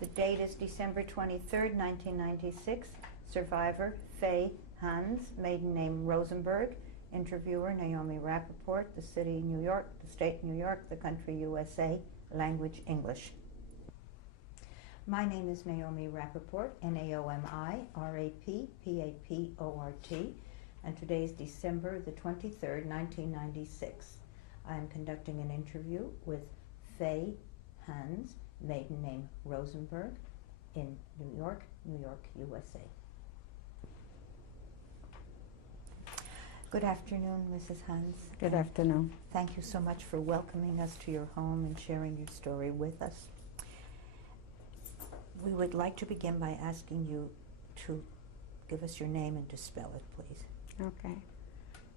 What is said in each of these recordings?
The date is December 23rd, 1996. Survivor, Fay Hans, maiden name Rosenberg. Interviewer, Naomi Rappaport, the city, New York, the state, New York, the country, USA, language, English. My name is Naomi Rappaport, Naomi-R-A-P-P-A-P-O-R-T, and today is December the 23rd, 1996. I am conducting an interview with Fay Hans, maiden name Rosenberg, in New York, USA. Good afternoon, Mrs. Hans. Good afternoon. Thank you so much for welcoming us to your home and sharing your story with us. We would like to begin by asking you to give us your name and to spell it, please. Okay.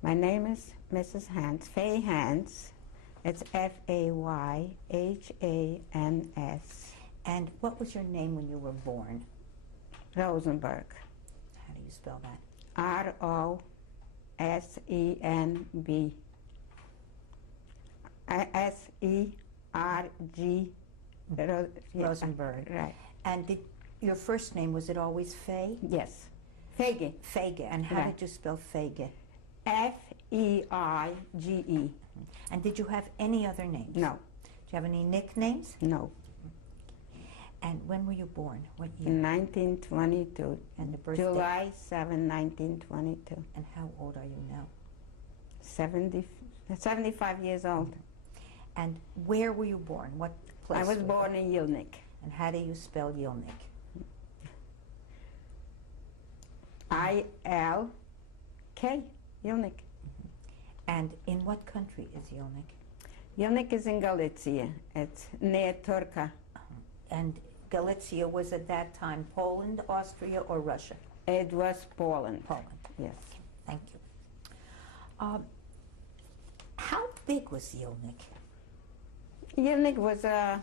My name is Mrs. Hans, Fay Hans. It's F-A-Y-H-A-N-S. And what was your name when you were born? Rosenberg. How do you spell that? R-O-S-E-N-B. S-E-R-G. Rosenberg. Right. And your first name, was it always Fay? Yes. Feige. Feige. And how did you spell Feige? F-E-I-G-E. And did you have any other names? No. Do you have any nicknames? No. And when were you born? What year? In 1922. And the birthday? July 7, 1922. And how old are you now? 75 years old. And where were you born? What place? I was born in Yilnik. And how do you spell Yilnik? I-L-K, Yilnik. And in what country is Yilnik? Yilnik is in Galicia. It's near Turka. And Galicia was at that time Poland, Austria, or Russia? It was Poland. Poland. Yes. Thank you. How big was Yilnik? Yilnik was a,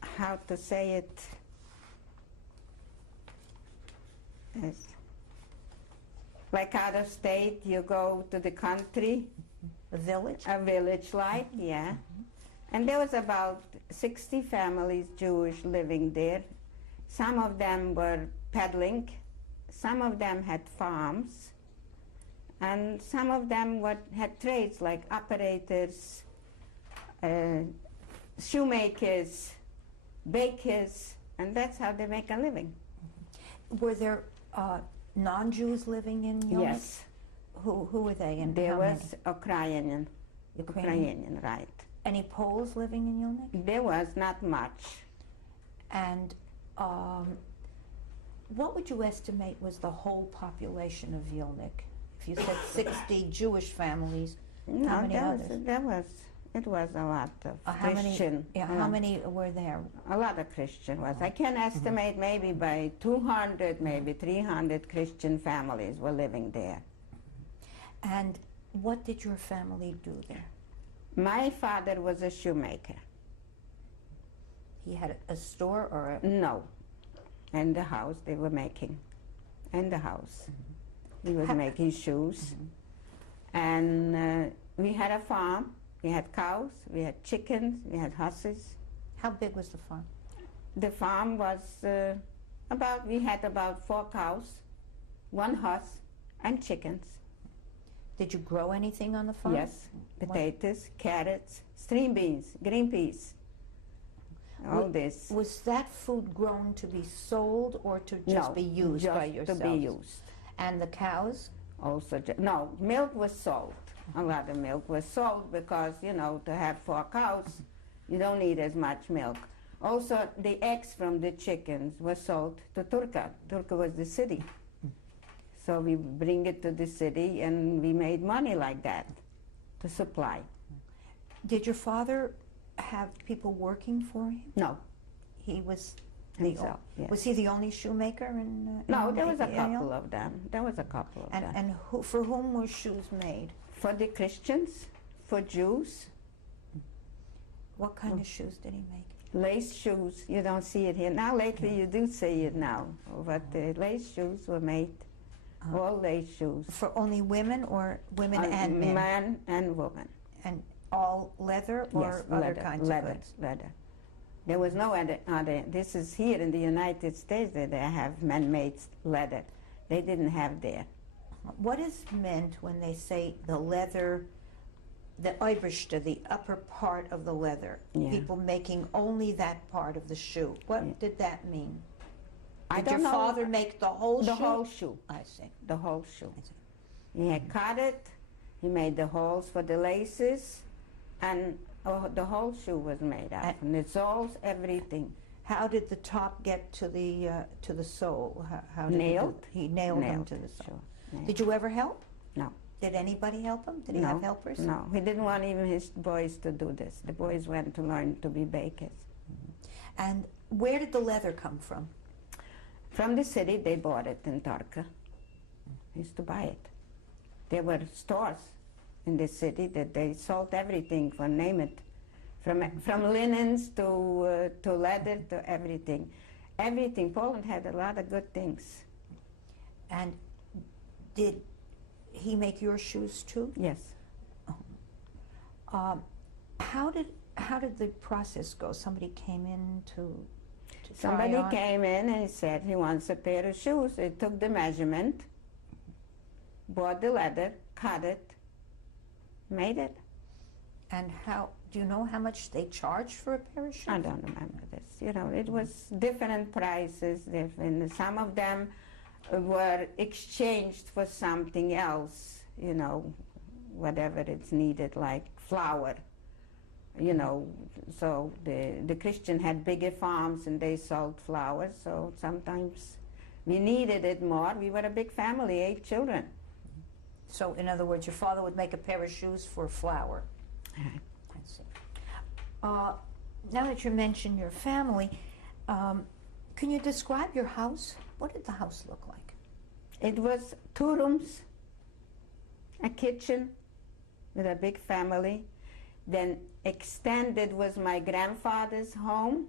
how to say it, is like out of state, you go to the country. A village? A village like, yeah. And there was about 60 families, Jewish, living there. Some of them were peddling, some of them had farms, and some of them had trades like operators, shoemakers, bakers, and that's how they make a living. Were there non-Jews living in Yilnik? Yes. Who were they, and there how was many? Ukrainian, right. Any Poles living in Yilnik? There was not much. And what would you estimate was the whole population of Yilnik? If you said 60 Jewish families, No, how many others? It was a lot of how Christian. how many were there? A lot of Christian was. I can estimate maybe by 200, maybe 300 Christian families were living there. And what did your family do there? My father was a shoemaker. He had a store or a... No. In the house they were making. In the house. He was making shoes. And we had a farm. We had cows, we had chickens, we had horses. How big was the farm? The farm was we had about 4 cows, 1 horse, and chickens. Did you grow anything on the farm? Yes, potatoes, carrots, string beans, green peas, all this. Was that food grown to be sold or to just be used by yourselves? To be used. And the cows? Also, no, milk was sold. A lot of milk was sold because, you know, to have 4 cows, you don't need as much milk. Also, the eggs from the chickens were sold to Turka. Turka was the city. So we bring it to the city and we made money like that to supply. Did your father have people working for him? No. He was Himself, yes. Was he the only shoemaker in No, there was a couple of them. There was a couple of them. And for whom were shoes made? For the Christians, for Jews. What kind of shoes did he make? Lace shoes. You don't see it here. Now lately you do see it now. But the lace shoes were made. All lace shoes. For only women or women and men? Man and woman. And all leather or yes, other kinds of goods? Leather. There was no other. This is here in the United States that they have man-made leather. They didn't have there. What is meant when they say the leather, the Oberste, the upper part of the leather? Yeah. People making only that part of the shoe. What did that mean? I Did don't your know. father make the whole shoe? The whole shoe. I see. The whole shoe. I see. He had cut it. He made the holes for the laces, and the whole shoe was made up. And the soles, everything. How did the top get to the sole? How did Nailed. He nailed them to the sole. Sure. Nailed. Did you ever help? No. Did anybody help him? Did he No, have helpers? No, he didn't want even his boys to do this. The boys went to learn to be bakers. And where did the leather come from? From the city, they bought it in Tarka. Used to buy it. There were stores in the city that they sold everything, for name it, from linens to leather to everything. Everything. Poland had a lot of good things. And did he make your shoes too? Yes. How did the process go? Somebody came in to try Somebody on? came in and he said he wants a pair of shoes. They took the measurement, bought the leather, cut it, made it. And how, do you know how much they charged for a pair of shoes? I don't remember this. You know, it was different prices. And some of them were exchanged for something else, you know, whatever it's needed, like flour. You know, so the Christian had bigger farms and they sold flour, so sometimes we needed it more. We were a big family, 8 children. So, in other words, your father would make a pair of shoes for flour. Right. I see. Now that you mention your family, can you describe your house? What did the house look like? It was 2 rooms, a kitchen with a big family. Then extended was my grandfather's home,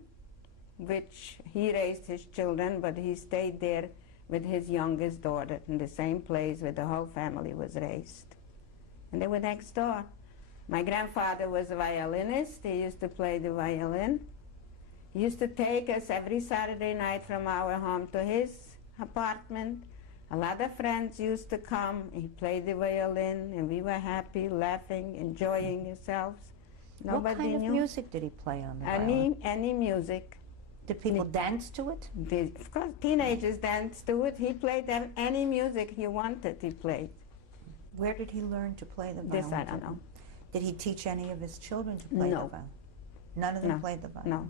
which he raised his children, but he stayed there with his youngest daughter in the same place where the whole family was raised. And they were next door. My grandfather was a violinist. He used to play the violin. He used to take us every Saturday night from our home to his apartment. A lot of friends used to come. He played the violin, and we were happy, laughing, enjoying ourselves. Nobody What kind knew. of music did he play on the violin? Any music. Did people dance to it? Of course, teenagers danced to it. He played any music he wanted, he played. Where did he learn to play the violin? This I don't know. Did he teach any of his children to play No. the violin? None of them No. played the violin? No.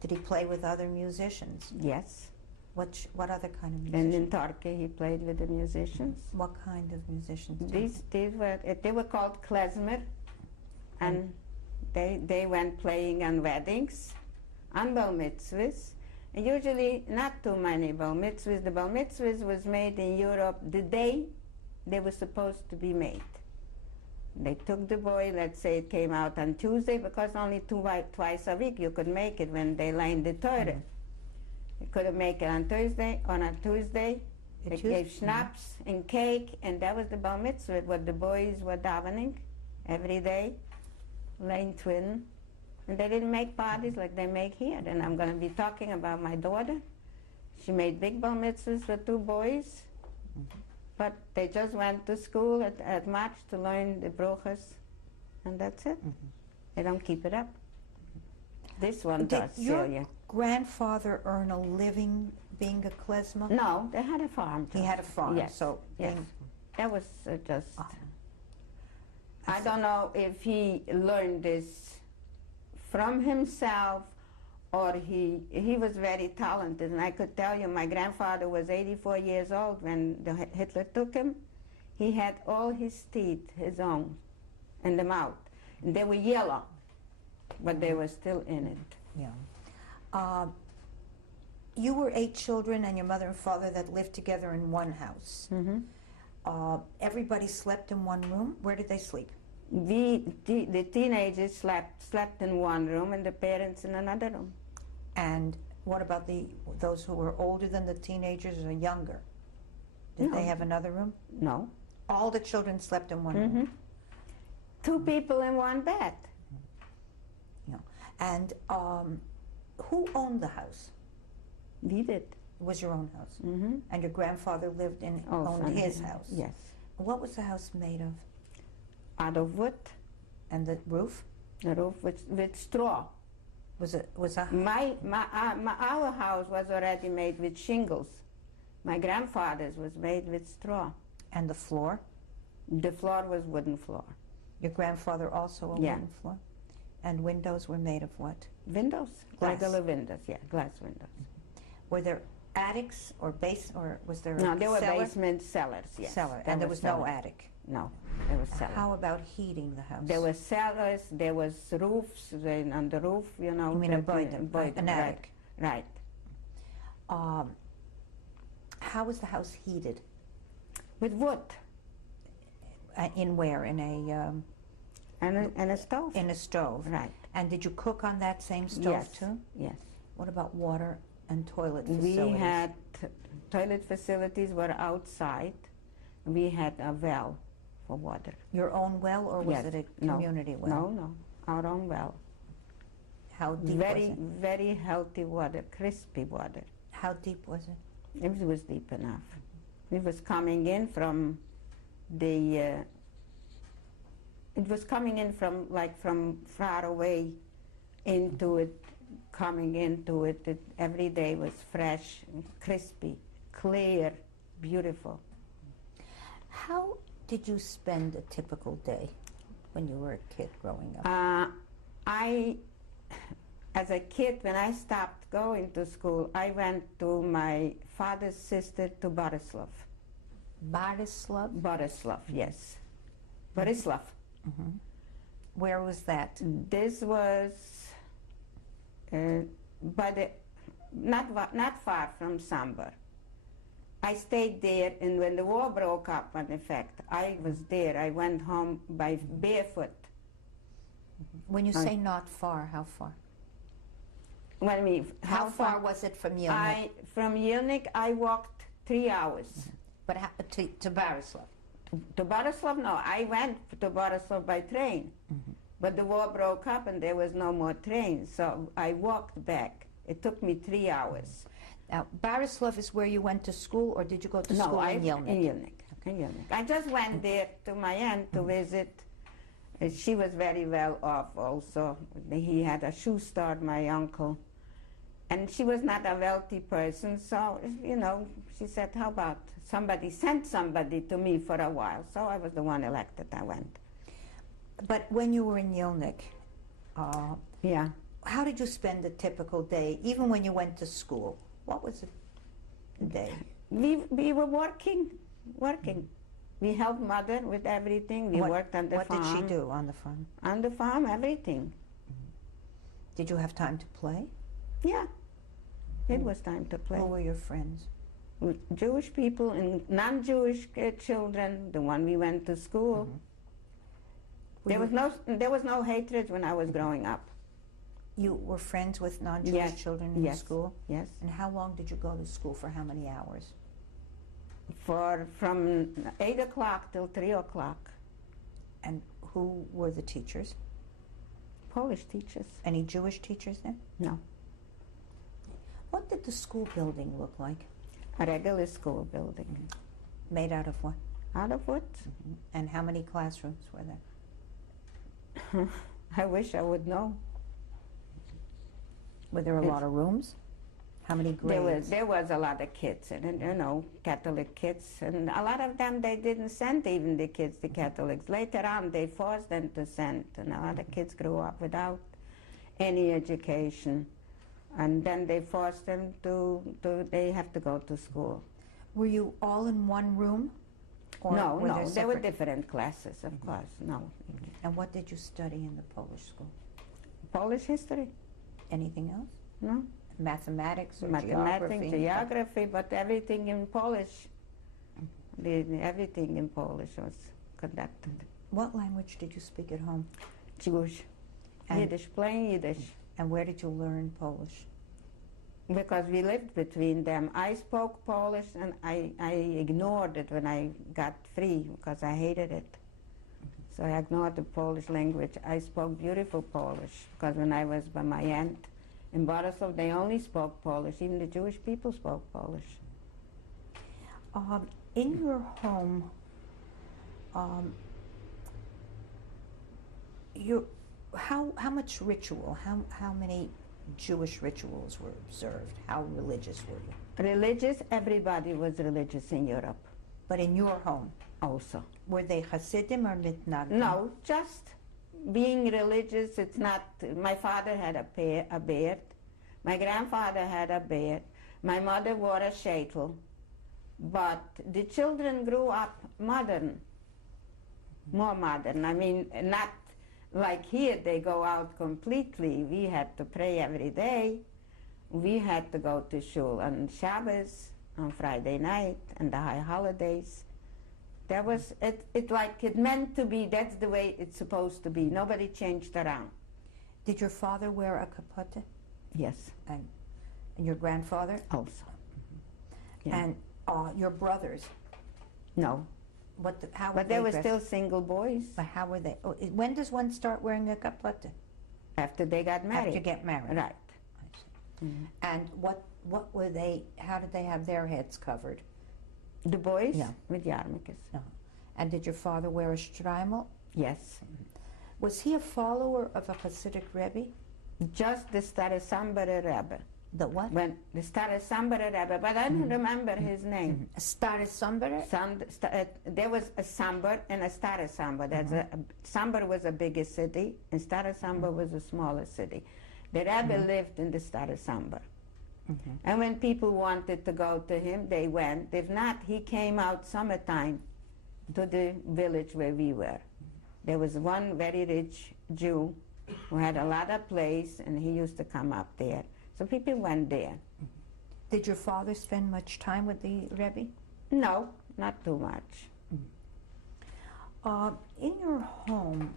Did he play with other musicians? Yes. What other kind of And musicians? in Turkey, he played with the musicians. What kind of musicians? did he They were called klezmer, and they went playing on weddings, on bar mitzvahs, and usually not too many bar mitzvahs. The bar mitzvahs was made in Europe the day they were supposed to be made. They took the boy, let's say it came out on Tuesday, because only twice a week you could make it when they learned the Torah. You couldn't make it on Thursday, on a Tuesday. They gave schnapps and cake, and that was the bar mitzvah, what the boys were davening every day, laying twin. And they didn't make parties like they make here. And I'm going to be talking about my daughter. She made big bar mitzvahs for 2 boys, but they just went to school at March to learn the bruchas, and that's it. They don't keep it up. This one Did does, your Celia. grandfather earn a living being a klezmer? No, they had a farm. He too. had a farm, Yes, so yes. That was just. Oh. I don't know if he learned this from himself or he was very talented. And I could tell you, my grandfather was 84 years old when Hitler took him. He had all his teeth, his own, in the mouth. And they were yellow, but they were still in it. Yeah. You were 8 children and your mother and father that lived together in one house. Everybody slept in one room. Where did they sleep? The teenagers slept in one room and the parents in another room. And what about those who were older than the teenagers or younger? Did No. they have another room? No. All the children slept in one room. 2 people in one bed. Yeah. And Who owned the house? We did. It was your own house? Mm-hmm. And your grandfather lived in, owned his house? Yes. What was the house made of? Out of wood, And the roof? the roof with straw. Was a Our house was already made with shingles. My grandfather's was made with straw. and the floor? The floor was wooden floor. Your grandfather also a Yeah. wooden floor? And windows were made of what? Windows, Glass. regular windows, yeah, glass windows. Were there attics or or was there No, a there were cellar? basement cellars, yes. Cellar, and there was no attic. No, there was cellar. How about heating the house? There were cellars, there was roofs, on the roof, you know. You mean an attic? Right. How was the house heated? With wood In where? In a and a stove. in a stove. Right. And did you cook on that same stove Yes. too? Yes. What about water and toilet facilities? We had toilet facilities were outside. We had a well for water. Your own well, or was Yes. it a No. community well? No, our own well. How deep Very, was it? very healthy water, crispy water. How deep was it? It was deep enough. It was coming in from the. It was coming in from far away into it, coming into it. Every day was fresh, crispy, clear, beautiful. How did you spend a typical day when you were a kid growing up? As a kid, when I stopped going to school, I went to my father's sister to Borislav. Borislav? Borislav, yes. Borislav. Where was that? This was not far from Sambar. I stayed there, and when the war broke up, in effect, I was there. I went home by barefoot. When you say not far, how far? Well, I mean, How far was it from Yelnik? From Yelnik, I walked 3 hours. But to Borislav? To Borislav, no. I went to Borislav by train. But the war broke up and there was no more trains, so I walked back. It took me 3 hours. Now, Borislav is where you went to school, or did you go to school in Yelnik? In Yelnik. In Yelnik. I just went there to my aunt to visit. She was very well off also. He had a shoe store, my uncle. And she was not a wealthy person, so, you know, she said, how about send somebody to me for a while. So I was the one elected, I went. But when you were in Yelnik, Yeah. how did you spend a typical day, even when you went to school? What was the day? We were working. We helped mother with everything. We worked on the farm. What did she do on the farm? On the farm, everything. Did you have time to play? Yeah. It was time to play. Who were your friends? With Jewish people and non-Jewish children, the one we went to school. There was no hatred when I was growing up. You were friends with non-Jewish Yes. children in Yes. school? Yes. And how long did you go to school, for how many hours? From 8 o'clock till 3 o'clock. And who were the teachers? Polish teachers. Any Jewish teachers there? No. What did the school building look like? A regular school building. Made out of what? Out of wood. And how many classrooms were there? I wish I would know. Were there a lot of rooms? How many grades? There was a lot of kids, and you know, Catholic kids, and a lot of them they didn't send even the kids to Catholics. Later on, they forced them to send, and a lot of kids grew up without any education, and then they forced them they have to go to school. Were you all in one room? Or No, were no, there were separate? different classes, of course. No, And what did you study in the Polish school? Polish history. Anything else? No. Mathematics or Mathematics, geography? geography, but everything in Polish. Everything in Polish was conducted. What language did you speak at home? Jewish. And- Yiddish, plain Yiddish. And where did you learn Polish? Because we lived between them. I spoke Polish and I ignored it when I got free because I hated it. So I ignored the Polish language. I spoke beautiful Polish because when I was by my aunt, In Borisov, they only spoke Polish. Even the Jewish people spoke Polish. In your home, how much ritual, how many Jewish rituals were observed? How religious were you? Religious, everybody was religious in Europe. But in your home? Also. Were they Hasidim or Mitnagdim? No, just being religious. It's not. My father had a beard. My grandfather had a beard. My mother wore a sheitel. But the children grew up modern, more modern. I mean, not like here they go out completely. We had to pray every day. We had to go to shul on Shabbos, on Friday night, and the high holidays. That was it meant to be. That's the way it's supposed to be. Nobody changed around. Did your father wear a capote? Yes. And your grandfather? Also. Yeah. And your brothers? No. How were but they they were dressed? still single boys. But how were they? When does one start wearing a capote? After they got married. After you get married. Right. I see. Mm-hmm. And what were they? How did they have their heads covered? The boys? Yeah. With yarmulkes. No. And did your father wear a shtreimel? Yes. Was he a follower of a Hasidic Rebbe? Just the Starosambara Rebbe. The what? When the Starosambara Rebbe, but I don't remember his name. Starosambara? There was a Sambar and a Starosambara. Sambar was a bigger city, and Starosambara was a smaller city. The Rebbe lived in the Starosambara. And when people wanted to go to him, they went. If not, he came out summertime to the village where we were. There was one very rich Jew who had a lot of place, and he used to come up there. So people went there. Did your father spend much time with the Rebbe? No, not too much. In your home,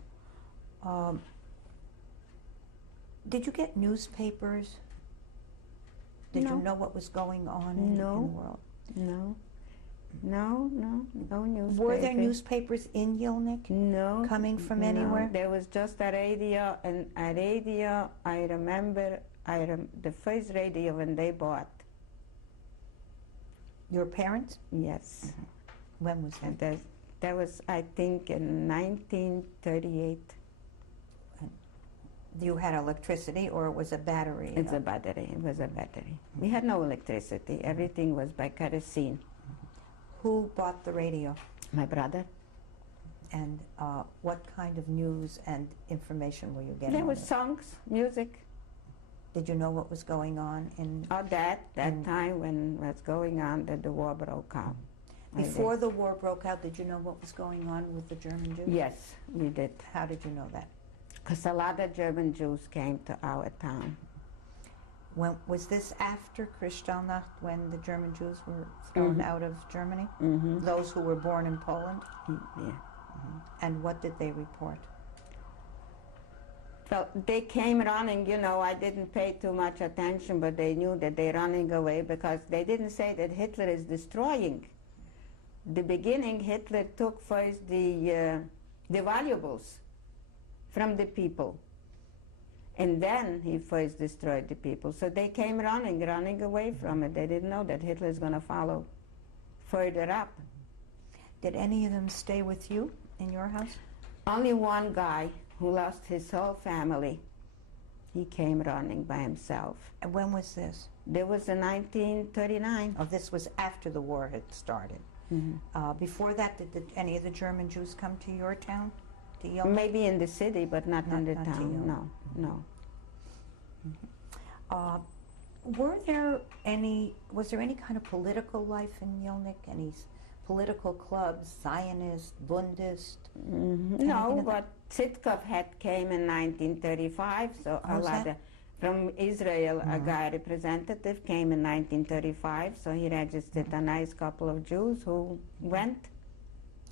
did you get newspapers? Did No. you know what was going on in the world? No newspapers. Were there newspapers in Yilnik? No. Coming from no. anywhere? There was just a radio, and a radio, I remember, the first radio when they bought. Your parents? Yes. When was And that? that was, I think, in 1938. You had electricity, or it was a battery? It's a battery. It was a battery. We had no electricity. Everything was by kerosene. Who bought the radio? My brother. And what kind of news and information were you getting? There on was it? songs, music. Did you know what was going on in? That time when was going on that the war broke out. Before the war broke out, did you know what was going on with the German Jews? Yes, we did. How did you know that? Because a lot of German Jews came to our town. When, was this after Kristallnacht, when the German Jews were thrown out of Germany? Those who were born in Poland? Yeah. And what did they report? Well, they came running, I didn't pay too much attention, but they knew that they're running away because they didn't say that Hitler is destroying. The beginning, Hitler took first the valuables from the people. And then he first destroyed the people. So they came running away from it. They didn't know that Hitler is going to follow further up. Did any of them stay with you in your house? Only one guy who lost his whole family. He came running by himself. And when was this? There was in 1939. Oh, this was after the war had started. Before that, did any of the German Jews come to your town? To Yelp? Maybe in the city, but not in the town. No. Was there any kind of political life in Yelnik? Any political clubs, Zionist, Bundist? No, but Tsitkov came in 1935, so a lot of, from Israel, a guy representative came in 1935, so he registered a nice couple of Jews who went.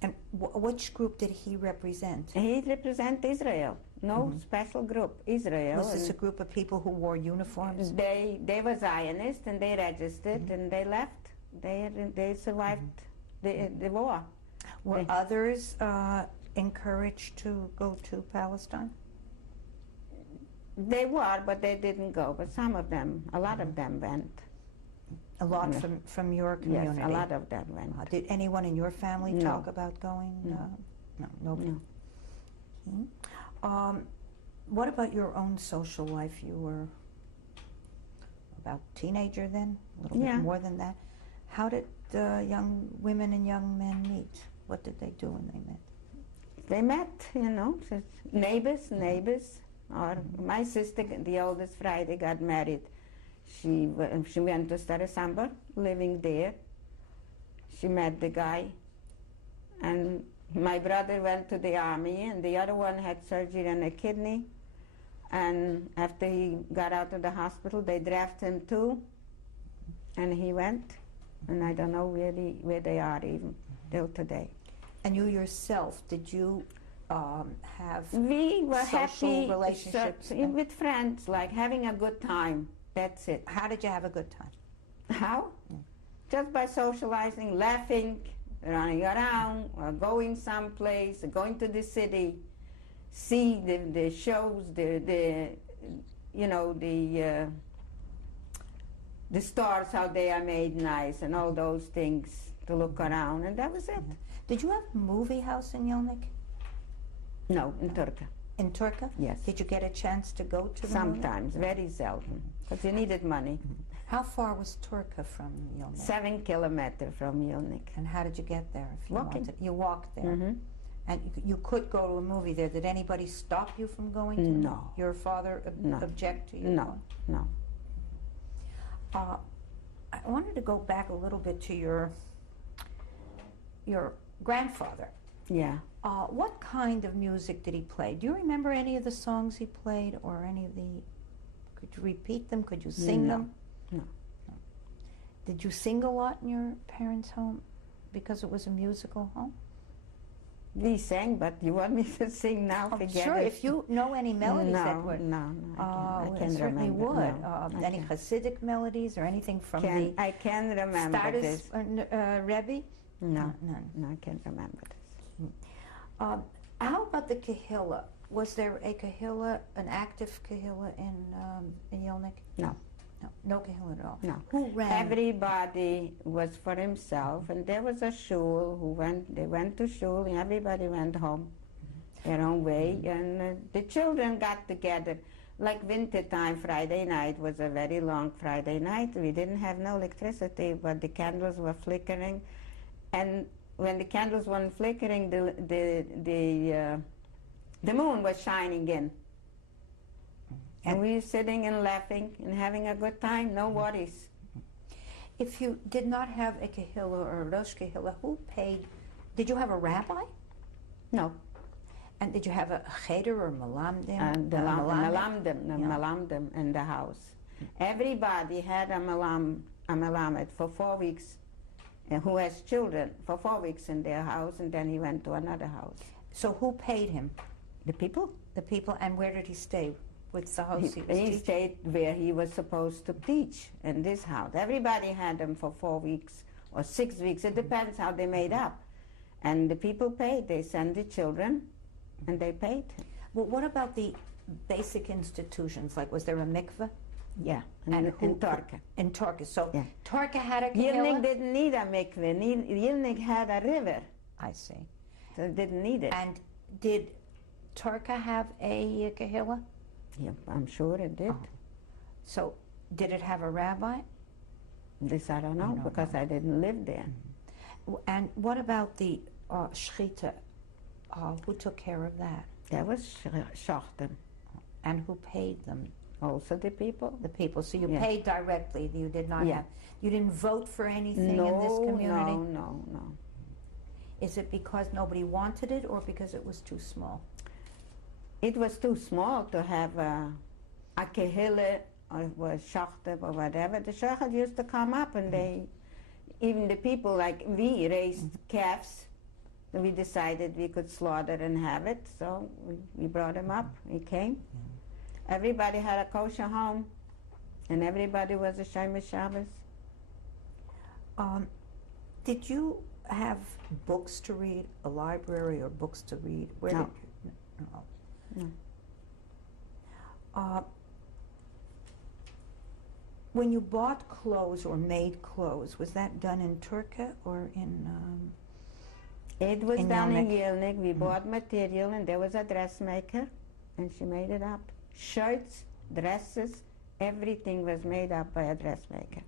And which group did he represent? He represents Israel. No special group, Israel. Was this a group of people who wore uniforms? They were Zionists, and they registered, and they left. They survived the war. Were others encouraged to go to Palestine? They were, but they didn't go. But some of them, a lot of them went. A lot Yeah. from your community? Yes, a lot of them went. Did anyone in your family No. talk about going? No. No, nobody. No. What about your own social life? You were about teenager then, a little Yeah. bit more than that. How did young women and young men meet? What did they do when they met? They met, you know, just neighbors. Or my sister, the oldest Friday, got married. She went to Starasamba, living there. She met the guy, and my brother went to the army, and the other one had surgery on a kidney. And after he got out of the hospital, they drafted him too, and he went. And I don't know where they are even till today. And you yourself, did you have We were social happy relationships? with friends, like having a good time. That's it. How did you have a good time? How? Just by socializing, laughing, running around, or going someplace, going to the city, see the shows, the stores, how they are made nice, and all those things to look around, and that was it. Did you have a movie house in Yelnik? No, in Turkey. In Turkey? Yes. Did you get a chance to go to the movie? Sometimes, very seldom, because you needed money. How far was Turkey from Yelnik? 7 kilometers from Yelnik. And how did you get there? If you Walking. wanted? You walked there. Mhm. And you could go to a movie there. Did anybody stop you from going to? No. Your father No. object to you? No, going? no. I wanted to go back a little bit to your grandfather. Yeah. What kind of music did he play? Do you remember any of the songs he played, or any of the? Could you repeat them? Could you sing No. them? No. Did you sing a lot in your parents' home because it was a musical home? We sang, but you want me to sing now? Oh, Forget sure, it. if you know any melodies no, that would. No, I I can't certainly remember. would. No, I Any can't. Hasidic melodies or anything from the I can remember Status this. Rebbe? No, None. no, I can't remember this. How about the Kahilla? Was there a Kahilla, an active Kahilla in Yelnik? No. No Kahilla at all. No. Who ran? Everybody was for himself, and there was a shul they went to shul, and everybody went home their own way, and the children got together. Like winter time, Friday night was a very long Friday night. We didn't have no electricity, but the candles were flickering, and when the candles weren't flickering, the moon was shining in. And we were sitting and laughing and having a good time, no worries. If you did not have a Kahilla or a Rosh Kahilla, who paid? Did you have a rabbi? No. And did you have a cheder or malamdim? And the Malamed? malamdim in the house. Everybody had a malamed for 4 weeks, who has children, for 4 weeks in their house, and then he went to another house. So who paid him? The people? The people, and where did he stay? With the house he was He teaching? stayed where he was supposed to teach, in this house. Everybody had him for 4 weeks or 6 weeks. It depends how they made up. And the people paid. They sent the children, and they paid. Well, what about the basic institutions? Like, was there a mikveh? Yeah, And in Turkey. In Turkey. So Yeah. Turkey had a Yilnik Kahilla? didn't need a mikveh. Yilnik had a river, I see. so it didn't need it. And did Turkey have a Kahilla? Yeah, I'm sure it did. Oh. So did it have a rabbi? This I don't know, don't because I didn't live there. And what about the shechita? Who took care of that? There was Schachten. And who paid them? Also the people. The people. So you Yeah. paid directly. You did not Yeah. have. You didn't vote for anything No, in this community. no. Is it because nobody wanted it, or because it was too small? It was too small to have a kehille or Schachten or whatever. The Schachten used to come up, and even the people like we raised calves. We decided we could slaughter and have it, so we brought him up. He came. Everybody had a kosher home, and everybody was a Shemesh Shabbos. Did you have books to read, a library or books to read? Where No. did you, no. When you bought clothes or made clothes, was that done in Turkey or in? It was In done in Yelnik. Yelnik. We bought material, and there was a dressmaker, and she made it up. Shirts, dresses, everything was made up by a dressmaker.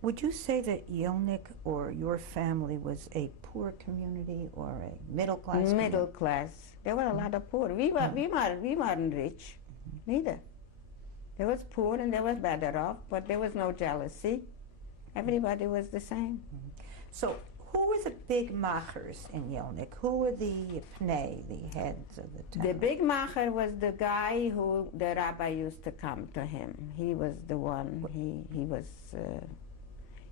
Would you say that Yelnik or your family was a poor community or a middle class? Middle class. There were a lot of poor. We weren't rich, neither. There was poor and there was better off, but there was no jealousy. Everybody was the same. So who were the big machers in Yelnik? Who were the pnei, the heads of the town? The big macher was the guy who the rabbi used to come to him. He was the one.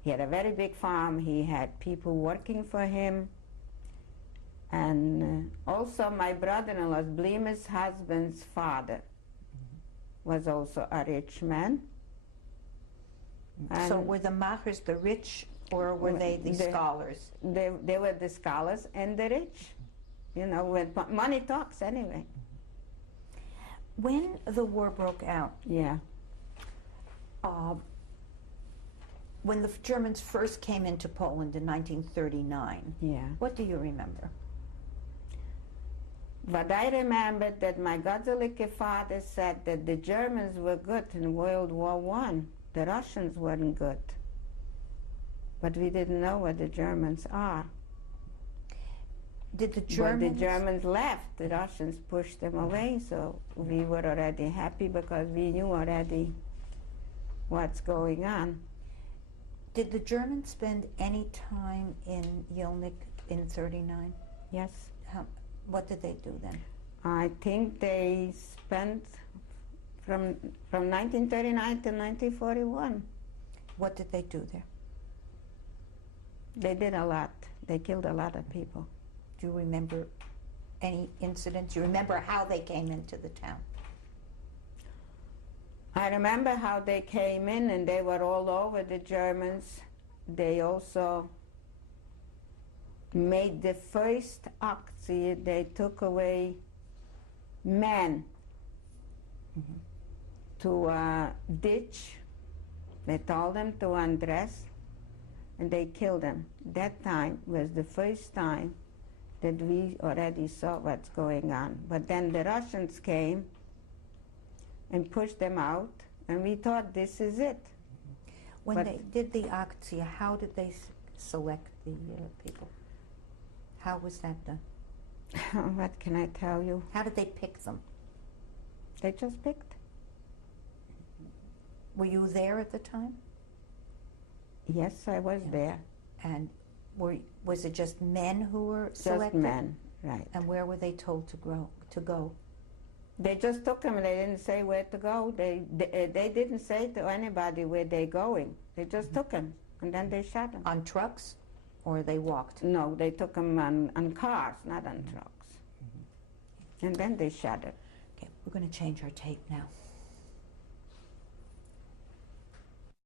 He had a very big farm. He had people working for him. And also my brother-in-law, Blima's husband's father, was also a rich man. So And were the machers the rich or were they the scholars? they were the scholars and the rich. You know, when money talks anyway. When the war broke out, Yeah. when the Germans first came into Poland in 1939, Yeah. what do you remember? But I remember that my Catholic father said that the Germans were good in World War I. The Russians weren't good. But we didn't know what the Germans are. Did the But Germans? the Germans left. The Russians pushed them away, so we were already happy because we knew already what's going on. Did the Germans spend any time in Yelnik in '39? Yes. What did they do then? I think they spent from 1939 to 1941. What did they do there? They did a lot. They killed a lot of people. Do you remember any incidents? You remember how they came into the town? I remember how they came in and they were all over the Germans. They also made the first action. They took away men to a ditch. They told them to undress and they killed them. That time was the first time that we already saw what's going on. But then the Russians came and pushed them out, and we thought this is it. When But- they did the aktia, how did they select the people? How was that done? What can I tell you? How did they pick them? They just picked. Were you there at the time? Yes, I was Yeah. there. And was it just men who were Just selected? men, right. And where were they told to go? They just took them. They didn't say where to go. They didn't say to anybody where they're going. They just took them, and then they shot them. On trucks, or they walked? No, they took them on cars, not on trucks. And then they shot them. Okay, we're going to change our tape now.